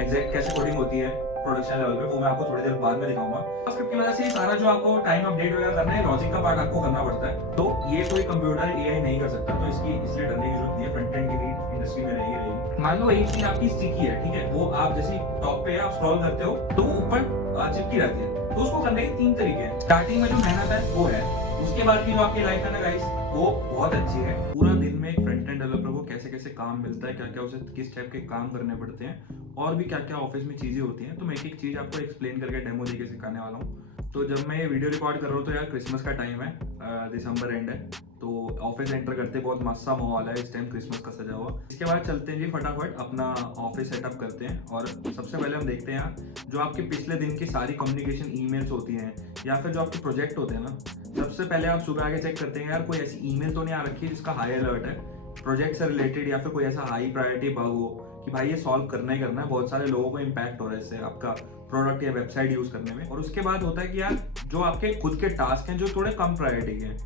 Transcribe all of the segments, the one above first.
Exact कैसे coding होती है प्रोडक्शन लेवल पे, वो मैं आपको थोड़ी देर बाद में दिखाऊंगा। स्क्रिप्ट की वजह से सारा जो आपको टाइम अपडेट वगैरह करना है, लॉजिक का पार्ट आपको करना पड़ता है, तो ये कोई कंप्यूटर एआई नहीं कर सकता, तो इसकी इसलिए डरने की जरूरत नहीं है। फ्रंट एंड की नीड इंडस्ट्री में रहेगी। मान लो एक चीज आपकी स्टिकी है, ठीक है, वो आप जैसे टॉप पे आप स्क्रॉल करते हो तो वो ऊपर चिपकी रहती है, तो उसको करने के 3 तरीके हैं। स्टार्टिंग में जो मेहनत है वो है, उसके बाद की जो आपकी लाइफ है ना गाइस, वो बहुत अच्छी है। पूरा दिन में एक फ्रंट एंड डेवलपर को कैसे कैसे काम मिलता है, क्या क्या उसे किस टाइप के काम करने पड़ते हैं, और भी क्या क्या ऑफिस में चीजें होती हैं, तो मैं एक एक चीज आपको एक्सप्लेन करके डेमो देके सिखाने वाला हूँ। तो जब मैं ये वीडियो रिकॉर्ड कर रहा हूँ तो यार क्रिसमस का टाइम है, दिसंबर एंड है, तो ऑफिस एंटर करते बहुत मस्त सा माहौल है इस टाइम क्रिसमस का सजा हुआ। इसके बाद चलते हैं जी फटाफट अपना ऑफिस सेटअप करते हैं, और सबसे पहले हम देखते हैं जो आपके पिछले दिन की सारी कम्युनिकेशन ईमेल्स होती हैं या फिर जो आपके प्रोजेक्ट होते हैं ना, सबसे पहले आप सुबह आके चेक करते हैं यार कोई ऐसी ईमेल तो नहीं आ रखी है जिसका हाई अलर्ट है, प्रोजेक्ट से रिलेटेड, या फिर कोई ऐसा हाई प्रायोरिटी बग हो कि भाई ये सॉल्व करना ही करना है, बहुत सारे लोगों को इम्पैक्ट हो रहा है इससे आपका प्रोडक्ट या वेबसाइट यूज करने में। और उसके बाद होता है कि यार जो आपके खुद के टास्क हैं जो थोड़े कम प्रायोरिटी के हैं,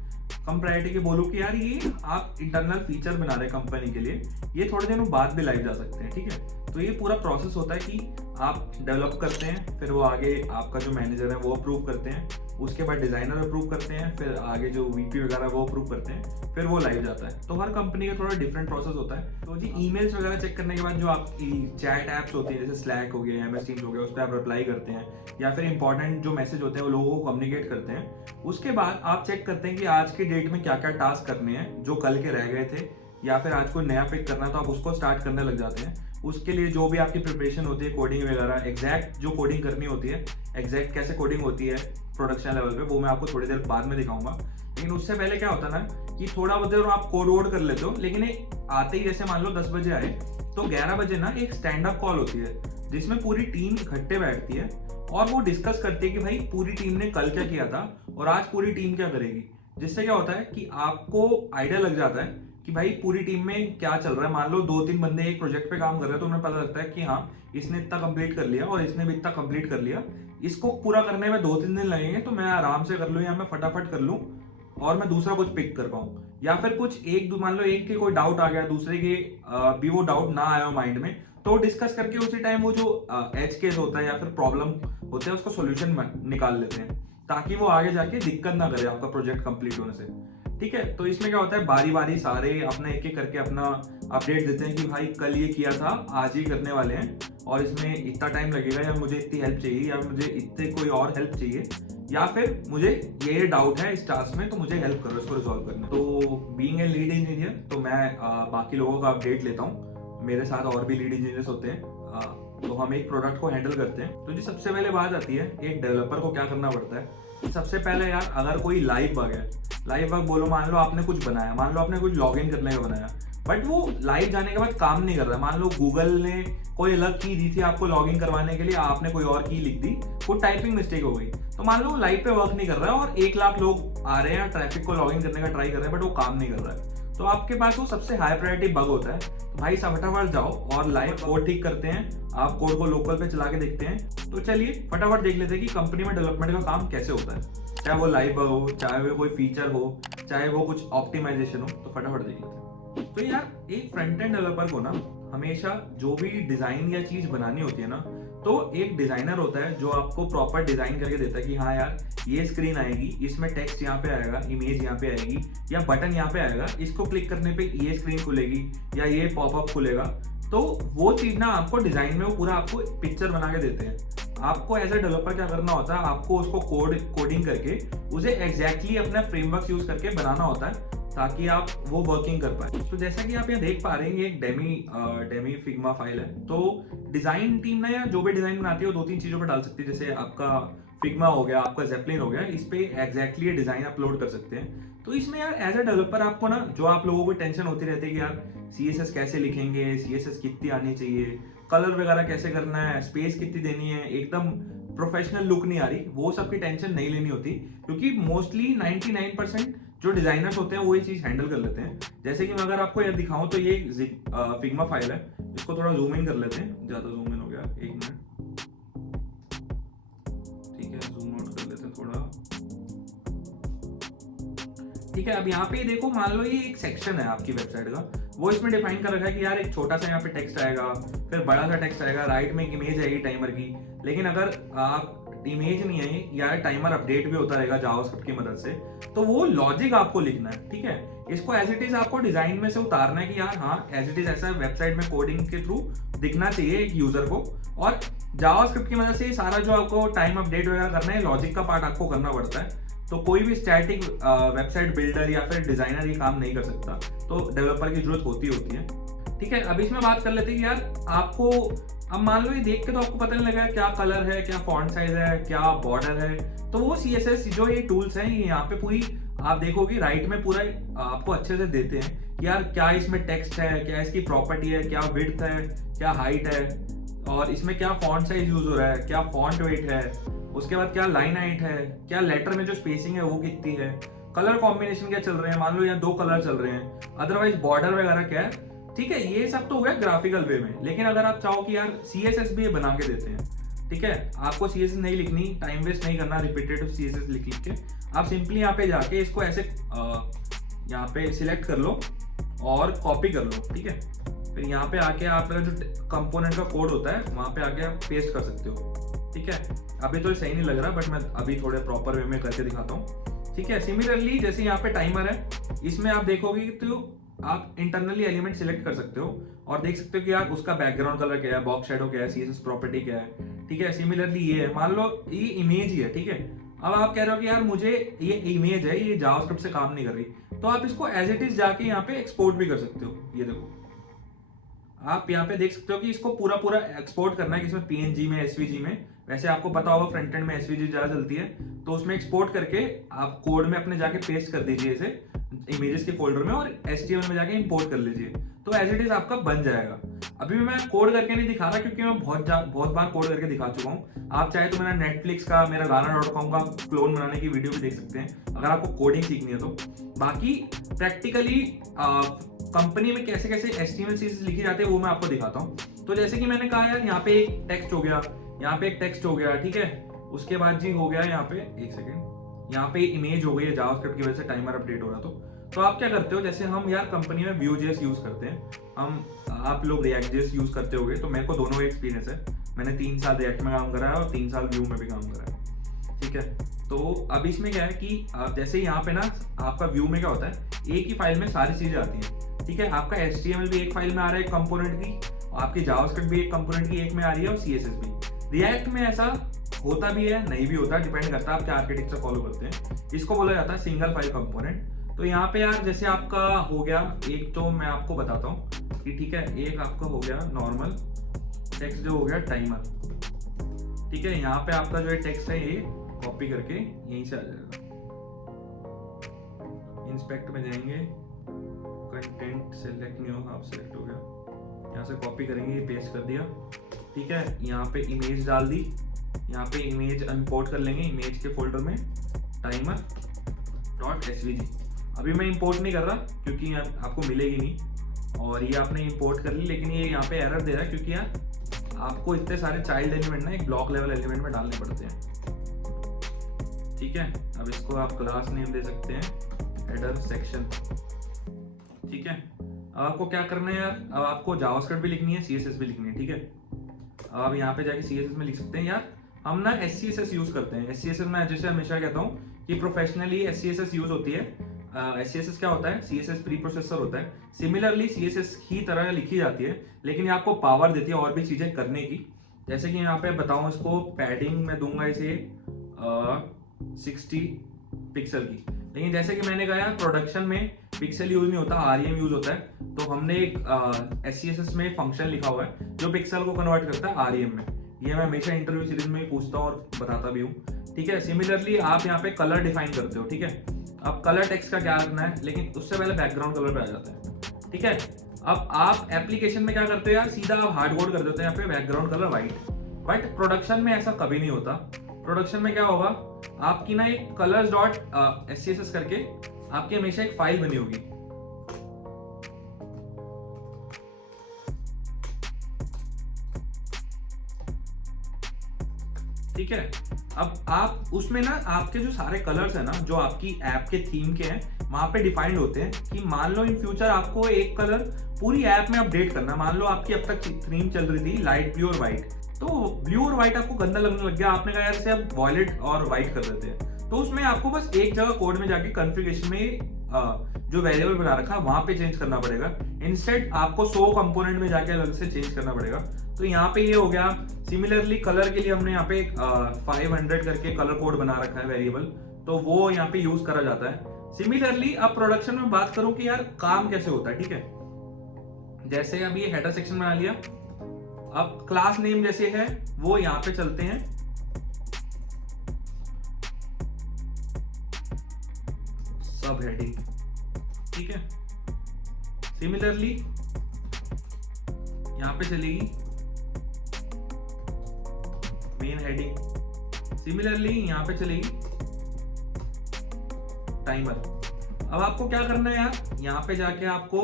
कम प्रायोरिटी के बोलो कि यार ये आप इंटरनल फीचर बना रहे हैं कंपनी के लिए, ये थोड़े दिनों बाद भी लाइव जा सकते हैं, ठीक है। तो ये पूरा प्रोसेस होता है कि आप डेवलप करते हैं, फिर वो आगे आपका जो मैनेजर है वो अप्रूव करते हैं, उसके बाद डिजाइनर अप्रूव करते हैं, फिर आगे जो वीपी वगैरह वो अप्रूव करते हैं, फिर वो लाइव जाता है। तो हर कंपनी का थोड़ा डिफरेंट प्रोसेस होता है। तो जी ईमेल्स वगैरह चेक करने के बाद जो आपकी चैट ऐप्स होती है जैसे स्लैक हो गया, MS टीम्स हो गया, उस पर आप रिप्लाई करते हैं, या फिर इंपॉर्टेंट जो मैसेज होते हैं वो लोगों को कम्युनिकेट करते हैं। उसके बाद आप चेक करते हैं कि आज की डेट में क्या क्या टास्क करने हैं जो कल के रह गए थे, या फिर आज कोई नया पिक करना है तो आप उसको स्टार्ट करने लग जाते हैं। उसके लिए जो भी आपकी प्रिपरेशन होती है कोडिंग वगैरह, एग्जैक्ट जो कोडिंग करनी होती है, एग्जैक्ट कैसे कोडिंग होती है प्रोडक्शन लेवल पे, वो मैं आपको थोड़ी देर बाद में दिखाऊंगा। लेकिन उससे पहले क्या होता है ना कि थोड़ा बहुत देर आप कोड वोड कर लेते हो, लेकिन आते ही जैसे मान लो 10 बजे आए तो 11 बजे ना एक स्टैंड अप कॉल होती है जिसमें पूरी टीम इकट्ठे बैठती है और वो डिस्कस करती है कि भाई पूरी टीम ने कल क्या किया था और आज पूरी टीम क्या करेगी। जिससे क्या होता है कि आपको आइडिया लग जाता है कि भाई पूरी टीम में क्या चल रहा है। मान लो 2-3 बंदे एक प्रोजेक्ट पे काम कर रहे हैं तो उन्हें पता लगता है कि हाँ इसने इतना कंप्लीट कर लिया और इसने भी इतना कंप्लीट कर लिया, इसको पूरा करने में 2-3 दिन लगेंगे, तो मैं आराम से कर लूँ या मैं फटाफट कर लूँ और मैं दूसरा कुछ पिक कर पाऊँ। या फिर कुछ मान लो एक के कोई डाउट आ गया, दूसरे के भी वो डाउट ना आया माइंड में, तो डिस्कस करके उसी टाइम वो जो एज केस होता है या फिर प्रॉब्लम होते हैं उसको सोल्यूशन निकाल लेते हैं, ताकि वो आगे जाके दिक्कत ना करे आपका प्रोजेक्ट कंप्लीट होने से, ठीक है। तो इसमें क्या होता है बारी बारी सारे अपना एक एक करके अपना अपडेट देते हैं कि भाई कल ये किया था, आज ही करने वाले हैं, और इसमें इतना टाइम लगेगा, या मुझे इतनी हेल्प चाहिए, या मुझे इतने कोई और हेल्प चाहिए, या फिर मुझे ये डाउट है इस टास्क में तो मुझे हेल्प करो इसको रिजॉल्व करने। तो बीइंग ए लीड इंजीनियर तो मैं बाकी लोगों का अपडेट लेता हूँ, मेरे साथ और भी लीड इंजीनियर्स होते हैं, तो हम एक प्रोडक्ट को हैंडल करते हैं। तो जी सबसे पहले बात आती है एक डेवलपर को क्या करना पड़ता है। सबसे पहले यार अगर कोई लाइव बग है, लाइव बग बोलो, मान लो आपने कुछ बनाया, मान लो आपने कुछ लॉगिन करने का बनाया, बट वो लाइव जाने के बाद काम नहीं कर रहा, मान लो गूगल ने कोई अलग की दी थी आपको लॉगिन करवाने के लिए, आपने कोई और की लिख दी, वो टाइपिंग मिस्टेक हो गई, तो मान लो लाइव पे वर्क नहीं कर रहा है और 1 लाख लोग आ रहे हैं ट्रैफिक को लॉगिन करने का ट्राई कर रहे हैं, बट वो काम नहीं कर रहा है, तो आपके पास वो सबसे हाई प्रायोरिटी बग होता है। तो भाई फटाफट जाओ और लाइव कोड ठीक करते हैं, आप कोड को लोकल पे चला के देखते हैं। तो चलिए फटाफट देख लेते हैं कि कंपनी में डेवलपमेंट का काम कैसे होता है, चाहे वो लाइव बग हो, चाहे वो कोई फीचर हो, चाहे वो कुछ ऑप्टिमाइजेशन हो, तो फटाफट देख लेते हैं। तो यार एक फ्रंट एंड डेवलपर को ना हमेशा जो भी डिजाइन या चीज बनानी होती है ना, तो एक डिजाइनर होता है जो आपको प्रॉपर डिजाइन करके देता है कि हाँ यार ये स्क्रीन आएगी, इसमें टेक्स्ट यहाँ पे आएगा, इमेज यहाँ पे आएगी, या बटन यहाँ पे आएगा, इसको क्लिक करने पे ये स्क्रीन खुलेगी या ये पॉपअप खुलेगा। तो वो चीज ना आपको डिजाइन में वो पूरा आपको पिक्चर बना के देते हैं। आपको एज ए डेवलपर क्या करना होता है, आपको उसको कोडिंग करके उसे एग्जैक्टली अपना फ्रेमवर्क यूज करके बनाना होता है ताकि आप वो वर्किंग कर पाए। तो जैसा कि आप यहाँ देख पा रहे हैं ये एक डेमी फिग्मा फाइल है। तो डिजाइन टीम ना या जो भी डिजाइन बनाती है वो 2-3 चीजों पर डाल सकती है, जैसे आपका फिग्मा हो गया, आपका जेपलिन हो गया, इस पे एग्जैक्टली ये डिजाइन अपलोड कर सकते हैं। तो इसमें यार एज ए डेवलपर आपको ना जो आप लोगों को टेंशन होती रहती है कि यार CSS कैसे लिखेंगे, CSS कितनी आनी चाहिए, कलर वगैरह कैसे करना है, स्पेस कितनी देनी है, एकदम प्रोफेशनल लुक नहीं आ रही, वो सब की टेंशन नहीं लेनी होती, क्योंकि मोस्टली 99% जो डिजाइनर्स होते हैं वो ये चीज हैंडल कर लेते हैं। जैसे कि मैं अगर आपको यह दिखाऊं तो ये फिग्मा फाइल है, इसको थोड़ा जूम इन कर लेते हैं, ज्यादा जूम इन हो गया, 1 मिनट, ठीक है, जूम आउट कर लेते हैं थोड़ा, ठीक है। अब यहाँ पे देखो मान लो ये एक सेक्शन है आपकी वेबसाइट का, वो इसमें डिफाइन कर रखा है कि यार एक छोटा सा यहाँ पे टेक्स्ट आएगा, फिर बड़ा सा टेक्स्ट आएगा, राइट में एक इमेज आएगी टाइमर की। लेकिन अगर आप इमेज नहीं है या टाइमर अपडेट भी होता रहेगा जावास्क्रिप्ट की मदद से, तो वो लॉजिक आपको लिखना है, ठीक है। इसको एज इट इज आपको डिजाइन में से उतारना है कि यार हाँ एज इट इज ऐसा वेबसाइट में कोडिंग के थ्रू दिखना चाहिए एक यूजर को। और जावास्क्रिप्ट की मदद से सारा जो आपको टाइम अपडेट वगैरह करना है, लॉजिक का पार्ट आपको करना पड़ता है। तो कोई भी स्टैटिक वेबसाइट बिल्डर या फिर डिजाइनर ये काम नहीं कर सकता, तो डेवलपर की जरूरत होती है, ठीक है। अब इसमें बात कर लेते हैं कि यार आपको, अब मान लो ये देख के तो आपको पता नहीं लगा क्या कलर है, क्या फॉन्ट साइज है, क्या बॉर्डर है। तो वो CSS जो ये टूल्स हैं, ये यहाँ पे पूरी आप देखोगे राइट में पूरा आपको अच्छे से देते हैं कि यार क्या इसमें टेक्स्ट है, क्या इसकी प्रॉपर्टी है, क्या विड्थ है, क्या हाइट है, और इसमें क्या फॉन्ट साइज यूज हो रहा है, क्या फॉन्ट वेट है, उसके बाद क्या लाइन हाइट है, क्या लेटर में जो स्पेसिंग है वो कितनी है, कलर कॉम्बिनेशन क्या चल रहे हैं, मान लो यहाँ 2 कलर चल रहे हैं, अदरवाइज बॉर्डर वगैरह क्या है, ठीक है। ये सब तो हो गया ग्राफिकल वे में। लेकिन अगर आप चाहो कि यार CSS भी ये बना के देते हैं, ठीक है, आपको CSS नहीं लिखनी, टाइम वेस्ट नहीं करना रिपीटेटिव CSS लिख के, आप सिंपली यहाँ पे जाके इसको ऐसे यहाँ पे सिलेक्ट कर लो और कॉपी कर लो, ठीक है। फिर यहाँ पे आके आपका जो कंपोनेंट का कोड होता है वहां पे आके आप पेस्ट कर सकते हो, ठीक है। अभी तो सही नहीं लग रहा, बट मैं अभी थोड़े प्रॉपर वे में करके दिखाता हूँ, ठीक है। सिमिलरली जैसे यहाँ पे टाइमर है, इसमें आप देखोगे तो आप इंटरनली एलिमेंट सिलेक्ट कर सकते हो और देख सकते हो कि यार उसका बैकग्राउंड कलर क्या है, बॉक्स शेडो क्या है, CSS प्रॉपर्टी क्या है, ठीक है। सिमिलरली ये है, मान लो ये इमेज ही है, ठीक है। अब आप कह रहे हो कि यार मुझे ये इमेज है, ये जावास्क्रिप्ट से काम नहीं कर रही, तो आप इसको एज इट इज जाके यहाँ पे एक्सपोर्ट भी कर सकते हो। ये देखो आप यहाँ पे देख सकते हो कि इसको पूरा एक्सपोर्ट करना है, कि इसमें PNG में, SVG में, वैसे आपको पता होगा फ्रंट एंड में SVG ज्यादा चलती है, तो उसमें एक्सपोर्ट करके आप कोड में अपने जाके पेस्ट कर दीजिए इसे इमेजेस के फोल्डर में, और HTML में जाके इंपोर्ट कर लीजिए, तो एज इट इज आपका बन जाएगा। अभी भी मैं कोड करके नहीं दिखा रहा क्योंकि मैं बहुत बार कोड करके दिखा चुका हूँ। आप चाहे तो मेरा नेटफ्लिक्स का, मेरा गाना.com का क्लोन बनाने की वीडियो भी देख सकते हैं अगर आपको कोडिंग सीखनी है तो। बाकी प्रैक्टिकली कंपनी में कैसे कैसे HTML CSS लिखी जाती है वो मैं आपको दिखाता हूँ। तो जैसे कि मैंने कहा यार यहाँ पे एक टेक्स्ट हो गया, यहाँ पे एक टेक्स्ट हो गया, ठीक है। उसके बाद जी हो गया यहाँ पे, एक सेकेंड, यहाँ पे इमेज हो गई है जावास्क्रिप्ट की वजह से टाइमर अपडेट हो रहा। तो आप क्या करते हो, जैसे हम यार कंपनी में Vue.js यूज करते हैं, आप लोग React.js यूज करते होगे, तो मेरे को दोनों का एक्सपीरियंस है। मैंने 3 साल React में काम करा है और 3 साल Vue में भी काम करा है, ठीक है। तो अब इसमें क्या है कि जैसे यहाँ पे ना आपका Vue में क्या होता है, एक ही फाइल में सारी चीजें आती हैं, ठीक है। आपका HTML भी एक फाइल में आ रहा है एक कंपोनेंट की, आपकी जावास्क्रिप्ट भी एक कंपोनेंट की एक में आ रही है, और CSS भी। React में ऐसा होता भी है, नहीं भी होता, डिपेंड करता है आप क्या आर्किटेक्चर फॉलो करते हैं। इसको बोला जाता है सिंगल फाइल कंपोनेंट। तो यहाँ पे यार जैसे आपका हो गया एक, तो मैं आपको बताता हूँ कि ठीक है, एक आपका हो गया नॉर्मल टेक्स्ट जो हो गया टाइमर, ठीक है। यहाँ पे आपका जो टेक्स्ट है ये कॉपी करके यहीं से आ जाएगा, इंस्पेक्ट में जाएंगे, कंटेंट सेलेक्ट नहीं होगा, आप सेलेक्ट हो गया, यहाँ से कॉपी करेंगे, ये पेस्ट कर दिया, ठीक है। यहाँ पे इमेज डाल दी, यहाँ पे इमेज इंपोर्ट कर लेंगे इमेज के फोल्डर में timer.svg। अभी मैं इंपोर्ट नहीं कर रहा क्योंकि आपको मिलेगी नहीं, और ये आपने इंपोर्ट कर ली, लेकिन ये यहाँ पे एरर दे रहा है क्योंकि यार आपको इतने सारे चाइल्ड एलिमेंट ना एक ब्लॉक लेवल एलिमेंट में डालने पड़ते हैं, ठीक है। अब इसको आप क्लास नेम दे सकते हैं हेडर सेक्शन, ठीक है। अब आपको क्या करना है यार, अब आपको जावास्क्रिप्ट भी लिखनी है, CSS भी लिखनी है, ठीक है। अब आप यहाँ पे जाके CSS में लिख सकते हैं। यार हम ना SCSS यूज करते हैं। SCSS में जैसे हमेशा कहता हूँ कि प्रोफेशनली SCSS यूज होती है। SCSS क्या होता है, CSS प्री प्रोसेसर होता है। सिमिलरली CSS ही तरह लिखी जाती है, लेकिन ये आपको पावर देती है और भी चीजें करने की। जैसे कि यहाँ पे बताऊँ, इसको पैडिंग में दूंगा इसे 60 पिक्सल की, लेकिन जैसे कि मैंने कहा यार प्रोडक्शन में पिक्सल यूज नहीं होता, REM यूज होता है। तो हमने एक SCSS में फंक्शन लिखा हुआ है जो पिक्सल को कन्वर्ट करता है REM में। ये मैं हमेशा इंटरव्यू सीरीज में पूछता हूँ और बताता भी हूँ, ठीक है। सिमिलरली आप यहाँ पे कलर डिफाइन करते हो, ठीक है। अब कलर टेक्स्ट का क्या रखना है, लेकिन उससे पहले बैकग्राउंड कलर पे आ जाता है, ठीक है। अब आप एप्लीकेशन में क्या करते हो यार, सीधा आप हार्ड कोड कर देते हो यहाँ पे background colour white, but production में ऐसा कभी नहीं होता। प्रोडक्शन में क्या होगा, आपकी ना एक colors.scss करके आपकी हमेशा एक फाइल बनी होगी, ठीक है। अब आप उसमें ना आपके जो सारे कलर्स है ना, जो आपकी ऐप के थीम के हैं, वहां पे डिफाइंड होते हैं कि मान लो इन फ्यूचर आपको एक कलर पूरी ऐप में अपडेट करना। मान लो आपकी अब तक थीम चल रही थी लाइट ब्लू और व्हाइट, तो ब्लू और व्हाइट आपको गंदा लगने लग गया, आपने कहा यार इसे अब वॉयलेट और व्हाइट कर देते हैं। तो उसमें आपको बस एक जगह कोड में जाके कॉन्फ़िगरेशन में जो वेरिएबल बना रखा है वहां पे चेंज करना पड़ेगा। इंस्टेड आपको 100 कंपोनेंट में जाके अलग से चेंज करना पड़ेगा। तो यहाँ पे ये हो गया। सिमिलरली कलर के लिए हमने यहाँ पे 500 करके कलर कोड बना रखा है वेरिएबल, तो वो यहाँ पे यूज करा जाता है। सिमिलरली अब प्रोडक्शन में बात करूं कि यार काम कैसे होता है, ठीक है। जैसे अब ये हेडर सेक्शन बना लिया, अब क्लास नेम जैसे है वो यहाँ पे चलते हैं। सब हेडिंग, ठीक है। सिमिलरली यहां पे चलेगी मेन हेडिंग, सिमिलरली यहां पे चलेगी टाइमर। अब आपको क्या करना है यार, यहां पे जाके आपको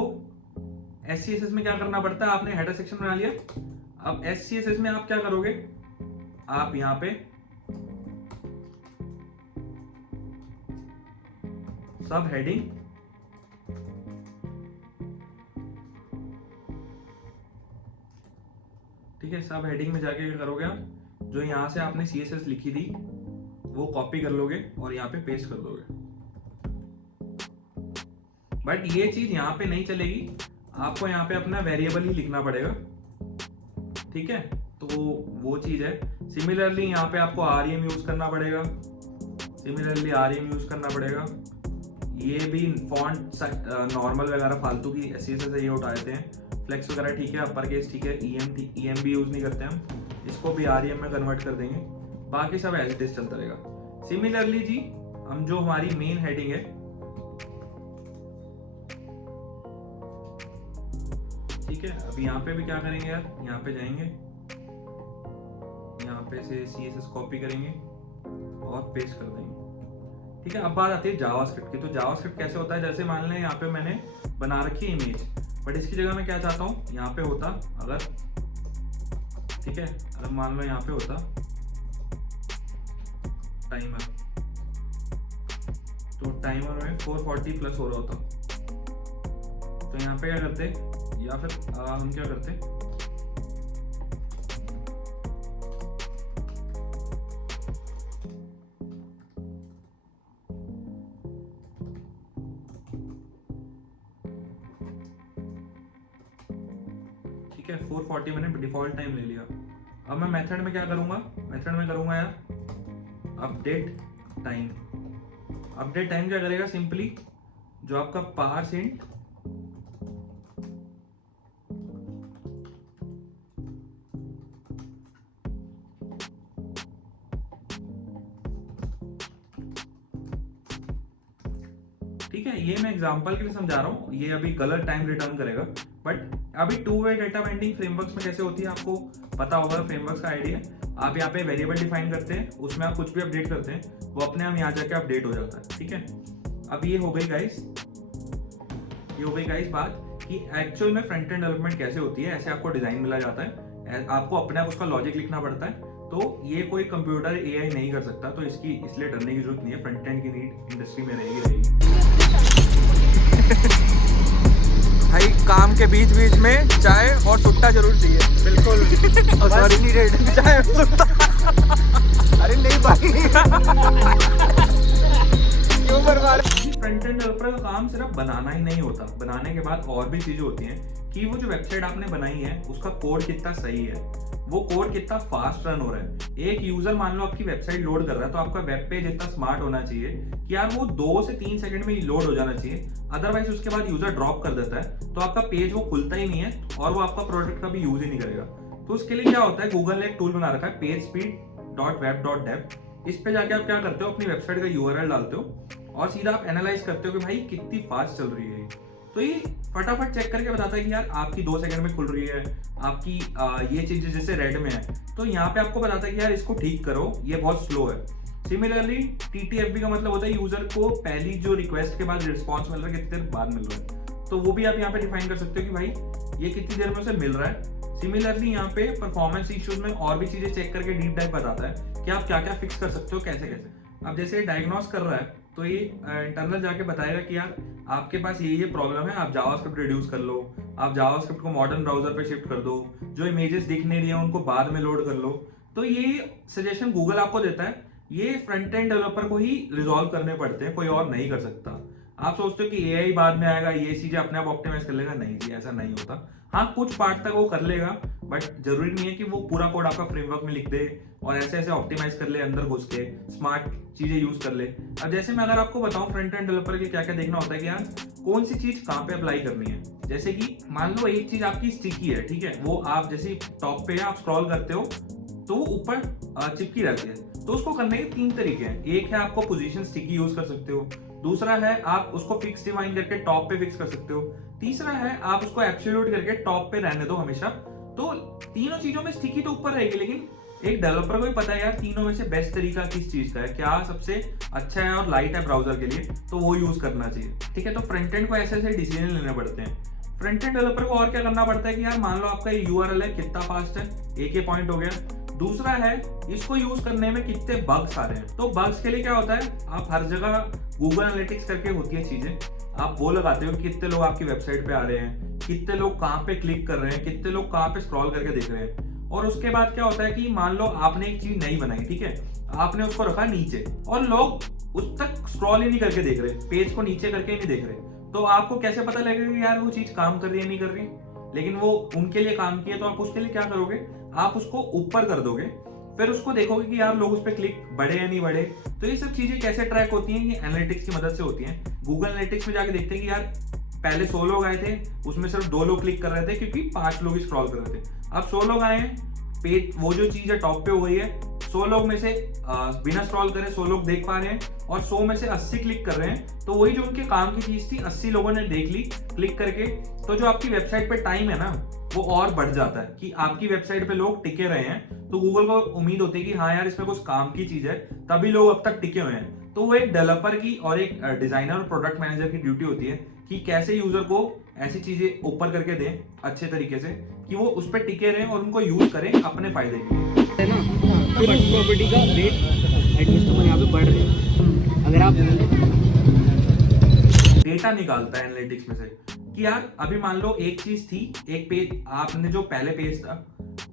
SCSS में क्या करना पड़ता है, आपने हेडर सेक्शन बना लिया। अब SCSS में आप क्या करोगे, आप यहां पे सब हेडिंग, ठीक है। सब हेडिंग में जाके क्या करोगे आप, जो यहां से आपने CSS लिखी थी वो कॉपी कर लोगे और यहाँ पे पेस्ट कर दोगे। बट ये चीज यहाँ पे नहीं चलेगी, आपको यहाँ पे अपना वेरिएबल ही लिखना पड़ेगा, ठीक है। तो वो चीज है। सिमिलरली यहाँ पे आपको REM यूज करना पड़ेगा, सिमिलरली REM यूज करना पड़ेगा। ये भी फॉन्ट नॉर्मल वगैरह फालतू की SCSS से ये उठा देते हैं, फ्लेक्स वगैरह ठीक है, अपर केस ठीक है, EM भी यूज नहीं करते हम, इसको भी REM में कन्वर्ट कर देंगे। बाकी सब एज इट इज चलता रहेगा। सिमिलरली जी हम जो हमारी मेन हेडिंग है, ठीक है। अब यहाँ पे भी क्या करेंगे यार, यहाँ पे जाएंगे, यहाँ पे से CSS कॉपी करेंगे और पेस्ट कर देंगे, ठीक है। अब बात आती है जावास्क्रिप्ट की। तो जावास्क्रिप्ट कैसे होता है, जैसे मान लें यहाँ पे मैंने बना रखी है इमेज, बट इसकी जगह मैं क्या चाहता हूँ, यहाँ पे होता अगर, ठीक है, अगर मान लो यहाँ पे होता टाइमर, तो टाइमर में 440 प्लस हो रहा होता, तो यहाँ पे क्या करते, या फिर हम क्या करते, ठीक है, 440 मैंने डिफॉल्ट टाइम ले लिया। अब मैं मेथड में क्या करूंगा, मेथड में करूंगा यार अपडेट टाइम। अपडेट टाइम क्या करेगा, सिंपली जो आपका पार्स इंट ठीक है, ये मैं एग्जांपल के लिए समझा रहा हूँ, ये अभी गलत टाइम रिटर्न करेगा। बट अभी two way data binding frameworks में कैसे होती है आपको पता होगा, फ्रेमवर्क्स का आइडिया। आप यहाँ पे वेरिएबल डिफाइन करते हैं, उसमें आप कुछ भी अपडेट करते हैं, वो अपने आप यहाँ जाके अपडेट हो जाता है, ठीक है। अब ये हो गई गाइस, ये हो गई गाइस बात कि एक्चुअल में फ्रंट एंड डेवलपमेंट कैसे होती है। ऐसे आपको डिजाइन मिला जाता है, आपको अपने आप उसका लॉजिक लिखना पड़ता है। तो ये कोई कंप्यूटर AI नहीं कर सकता, तो इसकी इसलिए डरने की जरूरत नहीं है। फ्रंट एंड की नीड इंडस्ट्री में रहेगी। भाई काम के बीच बीच में चाय और सुट्टा जरूर चाहिए। बिल्कुल। सॉरी नहीं रेड चाय और सुट्टा। अरे नहीं भाई क्यों बर्बाद। फ्रंट एंड डेवलपर का काम सिर्फ बनाना ही नहीं होता, बनाने के बाद और भी चीजें होती हैं कि वो जो वेबसाइट आपने बनाई है उसका कोड कितना सही है, वो कोड कितना फास्ट रन हो रहा है। एक यूजर मान लो आपकी वेबसाइट लोड कर रहा है, तो आपका वेब पेज इतना स्मार्ट होना चाहिए कि यार वो 2 से 3 सेकंड में ही लोड हो जाना चाहिए। अदरवाइज उसके बाद यूजर ड्रॉप कर देता है, तो आपका पेज वो खुलता ही नहीं है और वो आपका प्रोडक्ट का भी यूज ही नहीं करेगा। तो उसके लिए क्या होता है, गूगल ने एक टूल बना रखा है pagespeed.web.dev। इस पे जाके आप क्या करते हो, अपनी वेबसाइट का URL डालते हो और सीधा आप एनालाइज करते हो कि भाई कितनी फास्ट चल रही है। तो ये फटाफट चेक करके बताता है कि यार आपकी 2 सेकंड में खुल रही है, आपकी ये चीज जैसे रेड में है, तो यहाँ पे आपको बताता है कि यार इसको ठीक करो, ये बहुत स्लो है। सिमिलरली TTFB का मतलब होता है यूजर को पहली जो रिक्वेस्ट के बाद रिस्पॉन्स मिल रहा है कितनी देर बाद मिल रहा है, तो वो भी आप यहाँ पे डिफाइन कर सकते हो कि भाई ये कितनी देर में उसे मिल रहा है। सिमिलरली यहाँ पे परफॉर्मेंस इश्यूज में और भी चीजें चेक करके डीप डाइव बताता है कि आप क्या क्या फिक्स कर सकते हो, कैसे कैसे। अब जैसे डायग्नोस कर रहा है तो ये इंटरनल जाके बताएगा कि यार आपके पास ये प्रॉब्लम है, आप जावास्क्रिप्ट रिड्यूस कर लो, आप जावास्क्रिप्ट को मॉडर्न ब्राउजर पे शिफ्ट कर दो, जो इमेजेस दिख नहीं रही है उनको बाद में लोड कर लो। तो ये सजेशन गूगल आपको देता है, ये फ्रंट एंड डेवलपर को ही रिजॉल्व करने पड़ते हैं, कोई और नहीं कर सकता। आप सोचते हो कि एआई बाद में आएगा, ये चीजें अपने आप ऑप्टिमाइज कर लेगा, नहीं जी ऐसा नहीं होता। हाँ कुछ पार्ट तक वो कर लेगा, बट जरूरी नहीं है कि वो पूरा कोड आपका फ्रेमवर्क में लिख दे और ऐसे ऐसे ऑप्टिमाइज कर ले, अंदर घुस के स्मार्ट चीजें यूज कर ले। अब जैसे मैं अगर आपको बताऊं फ्रंट एंड डेवलपर के क्या क्या देखना होता है कि यार कौन सी चीज कहाँ पे अप्लाई करनी है। जैसे कि मान लो एक चीज आपकी स्टिकी है, ठीक है, वो आप जैसे टॉप पे आप स्क्रॉल करते हो तो ऊपर चिपकी रहती है, तो उसको करने के 3 तरीके हैं। एक है आपको पोजीशन स्टिकी यूज कर सकते हो, दूसरा है आप उसको फिक्स डिफाइन करके टॉप पे फिक्स कर सकते हो, तीसरा है आप उसको एब्सोल्यूट करके टॉप पे रहने दो हमेशा। तो तीनों चीजों में स्टिकी तो ऊपर रहेगी, लेकिन एक डेवलपर को भी पता है यार तीनों में से बेस्ट तरीका किस चीज का है, क्या सबसे अच्छा है और लाइट है ब्राउजर के लिए, तो वो यूज करना चाहिए। ठीक है, तो फ्रंट एंड को ऐसे ऐसे डिसीजन लेने पड़ते हैं। फ्रंट एंड डेवलपर को और क्या करना पड़ता है कि यार मान लो आपका ये यूआरएल है कितना फास्ट है, एक ये पॉइंट हो गया। दूसरा है इसको यूज करने में कितने बग्स आ रहे हैं। तो बग्स के लिए क्या होता है, आप हर जगह गूगल एनालिटिक्स करके होती है चीजें, आप वो लगाते हो कि कितने लोग आपकी वेबसाइट पे आ रहे हैं, कितने लोग कहाँ पे क्लिक कर रहे हैं, कितने लोग कहाँ पे स्क्रॉल करके देख रहे हैं। और उसके बाद क्या होता है कि मान लो आपने एक चीज नहीं बनाई, ठीक है, आपने उसको रखा नीचे और लोग उस तक स्क्रॉल ही नहीं करके देख रहे, पेज को नीचे करके ही नहीं देख रहे, तो आपको कैसे पता लगेगा कि यार वो चीज काम कर रही है नहीं कर रही। लेकिन वो उनके लिए काम की है, तो आप उसके लिए क्या करोगे, आप उसको ऊपर कर दोगे, फिर उसको देखोगे कि यार लोग उस पर क्लिक बढ़े या नहीं बढ़े। तो ये सब चीजें कैसे ट्रैक होती हैं, ये एनालिटिक्स की मदद से होती हैं। गूगल एनालिटिक्स में जाके देखते हैं कि यार पहले 100 लोग आए थे, उसमें सिर्फ 2 लोग क्लिक कर रहे थे क्योंकि 5 लोग स्क्रॉल कर रहे थे। अब 100 लोग आए हैं, पेज वो जो चीज है टॉप पे हो गई है, 100 लोग में से बिना स्क्रॉल करे 100 लोग देख पा रहे हैं और 100 में से 80 क्लिक कर रहे हैं, तो वही जो उनके काम की चीज थी 80 लोगों ने देख ली क्लिक करके। तो जो आपकी वेबसाइट पे टाइम है ना वो और बढ़ जाता है कि आपकी वेबसाइट पे लोग टिके रहे हैं, तो गूगल को उम्मीद होती है कि हाँ यार इसमें कुछ काम की चीज है, तभी लोग अब तक टिके हुए हैं। तो वो एक डेवलपर की और एक डिजाइनर और प्रोडक्ट मैनेजर की ड्यूटी होती है कि कैसे यूजर को ऐसी चीजें ऊपर करके दें अच्छे तरीके से कि वो उस पर टिके रहें और उनको यूज करें अपने फायदे के लिए, है ना। फिर उस प्रॉपर्टी का रेट एडमिस्टर यहाँ पे बढ़ रहे हैं। अगर आप डेटा निकालता है एनालिटिक्स में से कि यार अभी मान लो एक चीज थी, एक पेज आपने जो पहले पेज था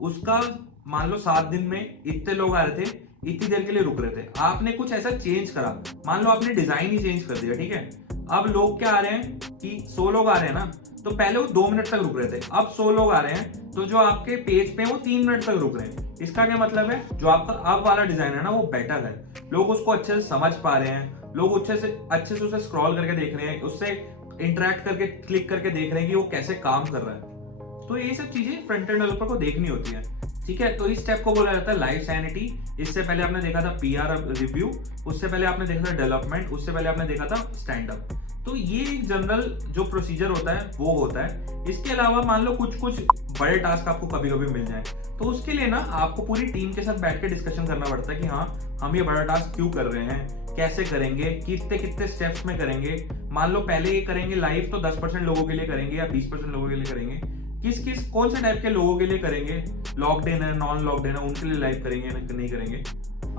उसका मान लो 7 दिन में इतने लोग आ रहे थे, इतनी देर के लिए रुक रहे थे, आपने कुछ ऐसा चेंज करा, मान लो आपने डिजाइन ही चेंज कर दिया, ठीक है। अब लोग क्या आ रहे हैं कि 100 लोग आ रहे हैं ना, तो पहले वो 2 मिनट तक रुक रहे थे, अब 100 लोग आ रहे हैं तो जो आपके पेज पे वो 3 मिनट तक रुक रहे हैं। इसका क्या मतलब है, जो आपका अब वाला डिजाइन है ना वो बेटर है, लोग उसको अच्छे से समझ पा रहे हैं, लोग अच्छे से उसे स्क्रॉल करके देख रहे हैं, उससे इंटरेक्ट करके क्लिक करके देख रहे हैं कि वो कैसे काम कर रहा है। तो ये सब चीजें फ्रंट एंड डेवलपर को देखनी होती है, ठीक है। तो इस स्टेप को बोला जाता है लाइफ सैनिटी। इससे पहले आपने देखा था पीआर रिव्यू, उससे पहले आपने देखा था डेवलपमेंट, उससे पहले आपने देखा था स्टैंड अप। तो ये एक जनरल जो प्रोसीजर होता है वो होता है। इसके अलावा मान लो कुछ बड़े टास्क आपको कभी कभी मिल जाए, तो उसके लिए ना आपको पूरी टीम के साथ बैठ के डिस्कशन करना पड़ता है कि हाँ हम ये बड़ा टास्क क्यों कर रहे हैं, कैसे करेंगे, कितने स्टेप्स में करेंगे। मान लो पहले ये करेंगे लाइव तो 10% लोगों के लिए करेंगे या 20% लोगों के लिए करेंगे, कौन से टाइप के लोगों के लिए करेंगे, लॉक्ड इन है नॉन लॉक्ड इन है उनके लिए लाइव करेंगे नहीं करेंगे।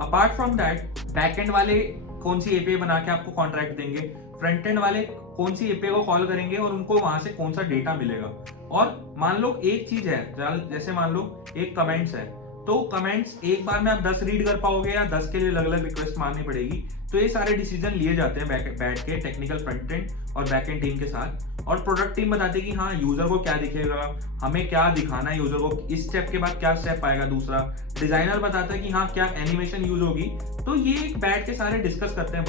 अपार्ट फ्रॉम दैट बैकएंड वाले कौन सी एपीआई बना के आपको कॉन्ट्रैक्ट देंगे, फ्रंट एंड वाले कौन सी एपीआई को कॉल करेंगे और उनको वहां से कौन सा डेटा मिलेगा। और मान लो एक चीज है, जैसे मान लो एक कमेंट्स है, तो कमेंट्स एक बार में आप 10 रीड कर पाओगे या 10 के लिए अलग अलग रिक्वेस्ट मारनी पड़ेगी। तो ये सारे डिसीजन लिए जाते हैं बैठ के टेक्निकल फ्रंट एंड और बैक एंड टीम के साथ। और प्रोडक्ट टीम बताती है कि हाँ यूजर को क्या दिखेगा, हमें क्या दिखाना है यूजर को, इस स्टेप के बाद क्या स्टेप आएगा। दूसरा डिजाइनर बताता है कि हाँ क्या एनिमेशन यूज होगी। तो ये एक बैठ के सारे डिस्कस करते हैं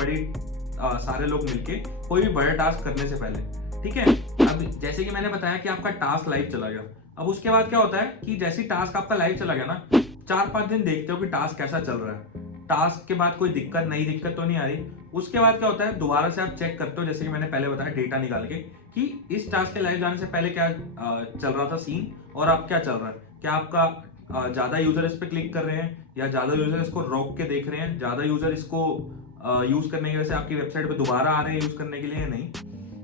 सारे लोग मिलके कोई भी बड़ा टास्क करने से पहले, ठीक है। अब जैसे कि मैंने बताया कि आपका टास्क लाइव चला गया, अब उसके बाद क्या होता है कि जैसे टास्क आपका लाइव चला गया ना, 4-5 दिन देखते हो कि टास्क कैसा चल रहा है, टास्क के बाद कोई नई दिक्कत तो नहीं आ रही। उसके बाद क्या होता है दोबारा से आप चेक करते हो, जैसे कि मैंने पहले बताया डेटा निकाल के कि इस टास्क के लाइव जाने से पहले क्या चल रहा था सीन और अब क्या चल रहा है, क्या आपका ज्यादा यूजर इस पे क्लिक कर रहे हैं या ज्यादा यूजर इसको रोक के देख रहे हैं, ज्यादा यूजर इसको यूज करने की वजह से आपकी वेबसाइट पे दोबारा आ रहे हैं यूज करने के लिए या नहीं।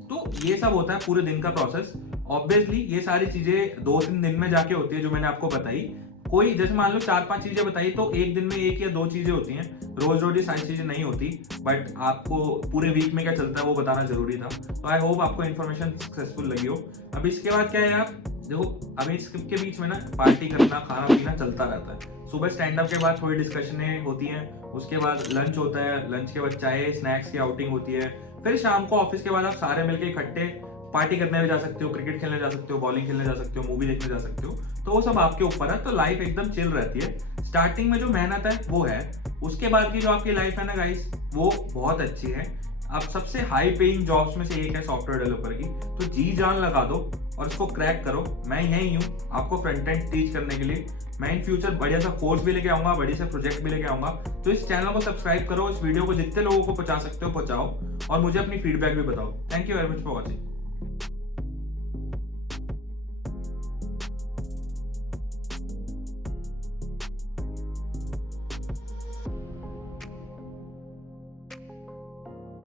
तो ये सब होता है पूरे दिन का प्रोसेस। ऑब्वियसली ये सारी चीजें 2-3 दिन में जाके होती है जो मैंने आपको बताई। कोई जैसे मान लो 4-5 चीजें बताई तो एक दिन में 1 या 2 चीजें होती हैं, रोज रोज ये सारी चीजें नहीं होती। बट आपको पूरे वीक में क्या चलता है वो बताना जरूरी था। तो आई होप आपको इन्फॉर्मेशन सक्सेसफुल लगी हो। अब इसके बाद क्या है यार, देखो अभी इसके बीच में ना पार्टी करना, खाना पीना चलता रहता है। सुबह स्टैंड अप के बाद थोड़ी डिस्कशनें होती हैं, उसके बाद लंच होता है, लंच के बाद चाय स्नैक्स की आउटिंग होती है, फिर शाम को ऑफिस के बाद आप सारे मिलके इकट्ठे पार्टी करने भी जा सकते हो, क्रिकेट खेलने जा सकते हो, बॉलिंग खेलने जा सकते हो, मूवी देखने जा सकते हो। तो वो सब आपके ऊपर है। तो लाइफ एकदम चिल रहती है। स्टार्टिंग में जो मेहनत है वो है, उसके बाद की जो आपकी लाइफ है ना गाइस वो बहुत अच्छी है। अब सबसे हाई पेइंग जॉब्स में से एक है सॉफ्टवेयर डेवलपर की। तो जी जान लगा दो और इसको क्रैक करो। मैं यही हूँ आपको फ्रंट एंड टीच करने के लिए। मैं इन फ्यूचर बढ़िया सा कोर्स भी लेके आऊंगा, बढ़िया सा प्रोजेक्ट भी लेके आऊंगा। तो इस चैनल को सब्सक्राइब करो, इस वीडियो को जितने लोगों को पहुंचा सकते हो पहुंचाओ और मुझे अपनी फीडबैक भी बताओ। Thank you very much for watching.